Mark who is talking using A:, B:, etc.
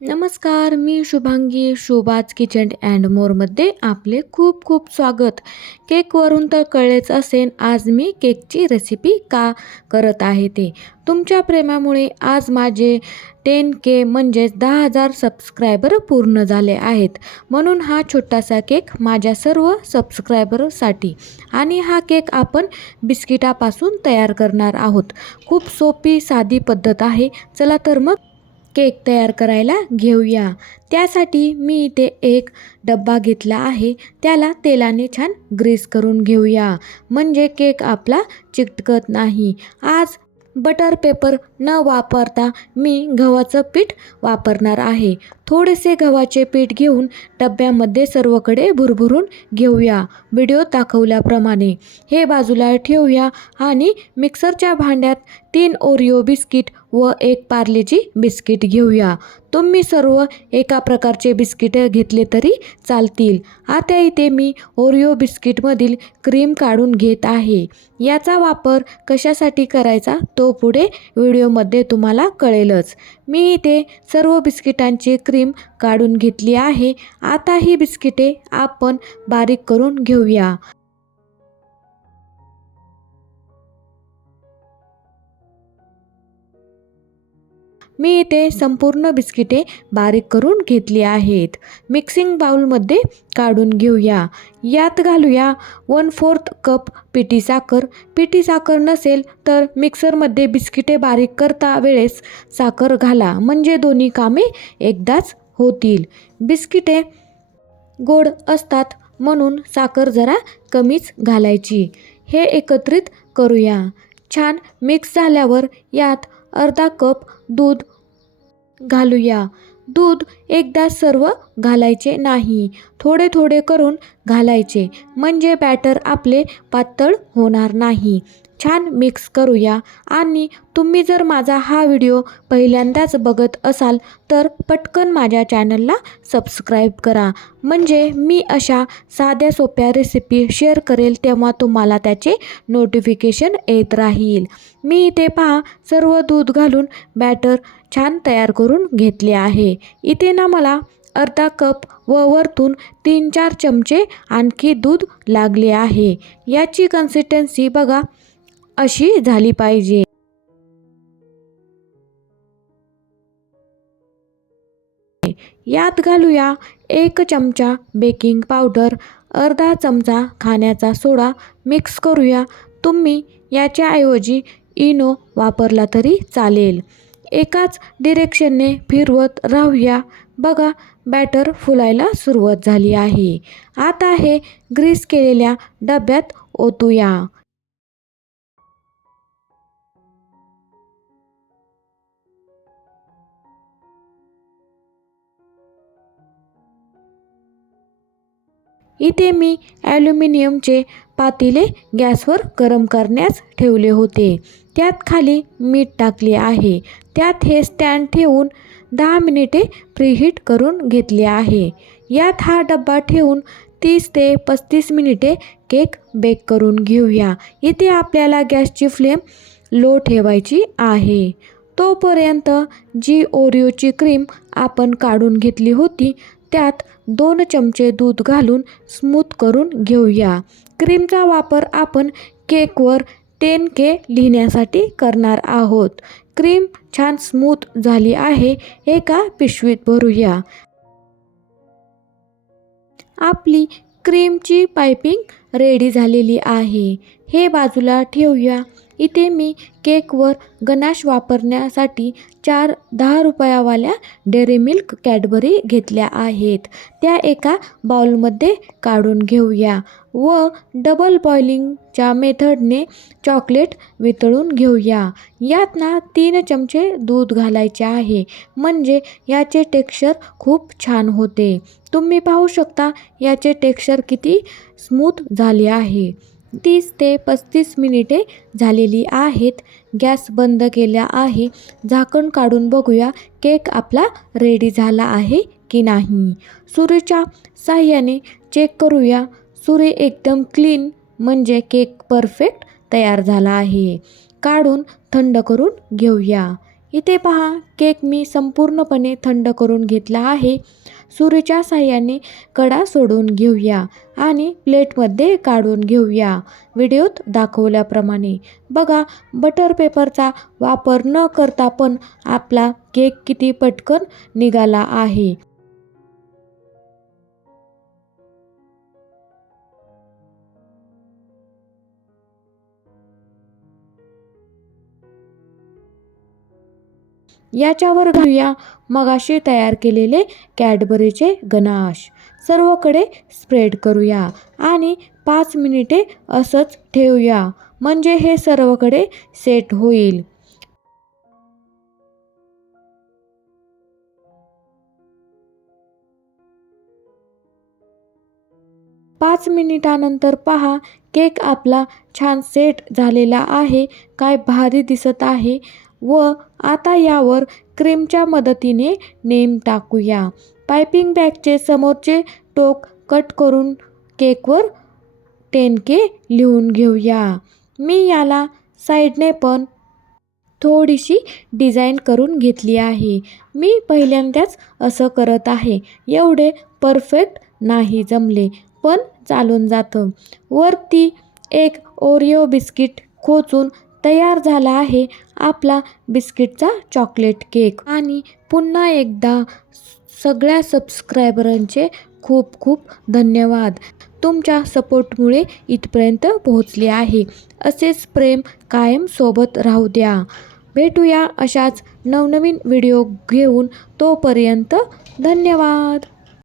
A: नमस्कार मी Shubhangi Shubha's kitchen and मोरमध्ये आपले खूप खूप स्वागत. केकवरून तर कळलेच असेल आज मी केकची रेसिपी का करत आहे ते. तुमच्या प्रेमामुळे आज माझे टेन के म्हणजेच दहा हजार सबस्क्रायबर पूर्ण झाले आहेत. म्हणून हा छोटासा केक माझ्या सर्व सबस्क्रायबरसाठी आणि हा केक आपण बिस्किटापासून तयार करणार आहोत. खूप सोपी साधी पद्धत आहे. चला तर मग केक तयार करायला घेऊया. त्यासाठी मी इथे एक डब्बा घेतला आहे. त्याला तेलाने छान ग्रीस करून घेऊया. म्हणजे केक आपला चिकटकत नाही. आज बटर पेपर न वापरता मी गव्हाचं पीठ वापरणार आहे. थोडेसे गव्हाचे पीठ घेऊन डब्यामध्ये सर्वकडे भुरभुरून घेऊया. व्हिडिओ दाखवल्याप्रमाणे हे बाजूला ठेवूया आणि मिक्सरच्या भांड्यात तीन ओरिओ बिस्किट व एक पार्लेजी बिस्किट घेऊया. तुम्ही सर्व एका प्रकारचे बिस्किट घेतले तरी चालतील. आता इथे मी ओरिओ बिस्किटमधील क्रीम काढून घेत आहे. याचा वापर कशासाठी करायचा तो पुढे व्हिडिओमध्ये तुम्हाला कळेलच. मी इथे सर्व बिस्किटांची क्रीम काढून घेतली आहे. आता ही बिस्किटे आपण बारीक करून घेऊया. मी इथे संपूर्ण बिस्किटे बारीक करून घेतली आहेत. मिक्सिंग बाउलमध्ये काढून घेऊया. यात घालूया वन फोर्थ कप पिठी साखर. पिठी साखर नसेल तर मिक्सरमध्ये बिस्किटे बारीक करता वेळेस साखर घाला. म्हणजे दोन्ही कामे एकदाच होतील. बिस्किटे गोड असतात म्हणून साखर जरा कमीच घालायची. हे एकत्रित करूया. छान मिक्स झाल्यावर यात अर्धा कप दूध घालूया. दूध एकदा सर्व घालायचे नाही. थोडे थोडे करून घालायचे. म्हणजे बॅटर आपले पातळ होणार नाही. छान मिक्स करूया. आणि तुम्ही जर माझा हा व्हिडिओ पहिल्यांदाच बघत असाल तर पटकन माझ्या चॅनलला सबस्क्राईब करा. म्हणजे मी अशा साध्या सोप्या रेसिपी शेअर करेल तेव्हा तुम्हाला त्याचे नोटिफिकेशन येत राहील. मी इथे पहा सर्व दूध घालून बॅटर छान तयार करून घेतले आहे. इथे ना मला अर्धा कप व वरतून तीन चार चमचे आणखी दूध लागले आहे. याची कन्सिस्टन्सी बघा. अशी झाली पाहिजे. यात घालूया एक चमचा बेकिंग पावडर अर्धा चमचा खाण्याचा सोडा मिक्स करूया. तुम्ही याच्याऐवजी इनो वापरला तरी चालेल. एकाच डिरेक्शनने फिरवत राहूया. बघा बॅटर फुलायला सुरुवात झाली आहे. आता हे ग्रीस केलेल्या डब्यात ओतूया. इथे मी ॲल्युमिनियमचे पातेले गॅसवर गरम करण्यास ठेवले होते. त्यात खाली मीठ टाकले आहे. त्यात हे स्टँड ठेवून दहा मिनिटे प्रीहीट करून घेतले आहे. यात हा डब्बा ठेवून तीस ते पस्तीस मिनिटे केक बेक करून घेऊया. इथे आपल्याला गॅसची फ्लेम लो ठेवायची आहे. तोपर्यंत जी ओरिओची क्रीम आपण काढून घेतली होती त्यात दोन चमचे दूध घालून स्मूथ करून घेऊया. क्रीमचा वापर आपण केकवर टेन के लिहिण्यासाठी करणार आहोत. क्रीम छान स्मूथ झाली आहे एका पिशवीत भरूया. आपली क्रीमची पायपिंग रेडी झालेली आहे. हे बाजूला ठेवूया. इथे मी केकवर गनाश वापरण्यासाठी चार दहा रुपयावाल्या डेअरी मिल्क कॅडबरी घेतल्या आहेत. त्या एका बाउलमध्ये काढून घेऊया. व डबल बॉइलिंगच्या मेथडने चॉकलेट वितळून घेऊया. यात ना तीन चमचे दूध घालायचे आहे. म्हणजे याचे टेक्स्चर खूप छान होते. तुम्ही पाहू शकता याचे टेक्स्चर किती स्मूथ झाले आहे. तीस ते पस्तीस मिनिटे झालेली आहेत. गॅस बंद केला आहे. झाकण काढून बघूया केक आपला रेडी झाला आहे की नाही. सुरीच्या साह्याने चेक करूया. सुरी एकदम क्लीन म्हणजे केक परफेक्ट तयार झाला आहे. काढून थंड करून घेऊया. इथे पहा केक मी संपूर्णपणे थंड करून घेतला आहे. सुरीच्या साह्याने कडा सोडून घेऊया आणि प्लेटमध्ये काढून घेऊया. व्हिडिओत दाखवल्याप्रमाणे. बघा बटर पेपरचा वापर न करता पण आपला केक किती पटकन निघाला आहे. याच्यावर घालूया. मगाशी तयार केलेले कॅडबरीचे गनाश. सर्वकडे स्प्रेड करूया आणि पाच मिनिटे असंच ठेवूया. म्हणजे हे सर्वकडे सेट होईल. पाच मिनिटानंतर पहा केक आपला छान सेट झालेला आहे. काय भारी दिसत आहे. व आता यावर क्रीमच्या मदतीने नेम टाकूया. पायपिंग बॅगचे समोरचे टोक कट करून केकवर टेनके लिहून घेऊया. मी याला साईडने पण थोडीशी डिझाईन करून घेतली आहे. मी पहिल्यांदाच असं करत आहे. एवढे परफेक्ट नाही जमले पण चालून जातं. वरती एक ओरिओ बिस्किट खोचून तयार झाला आहे आपला बिस्किटचा चॉकलेट केक. आणि पुन्हा एकदा सगळ्या सबस्क्रायबरांचे खूप खूप धन्यवाद. तुमच्या सपोर्टमुळे इथपर्यंत पोहोचले आहे. असेच प्रेम कायम सोबत राहू द्या. भेटूया अशाच नवनवीन व्हिडिओ घेऊन तोपर्यंत धन्यवाद.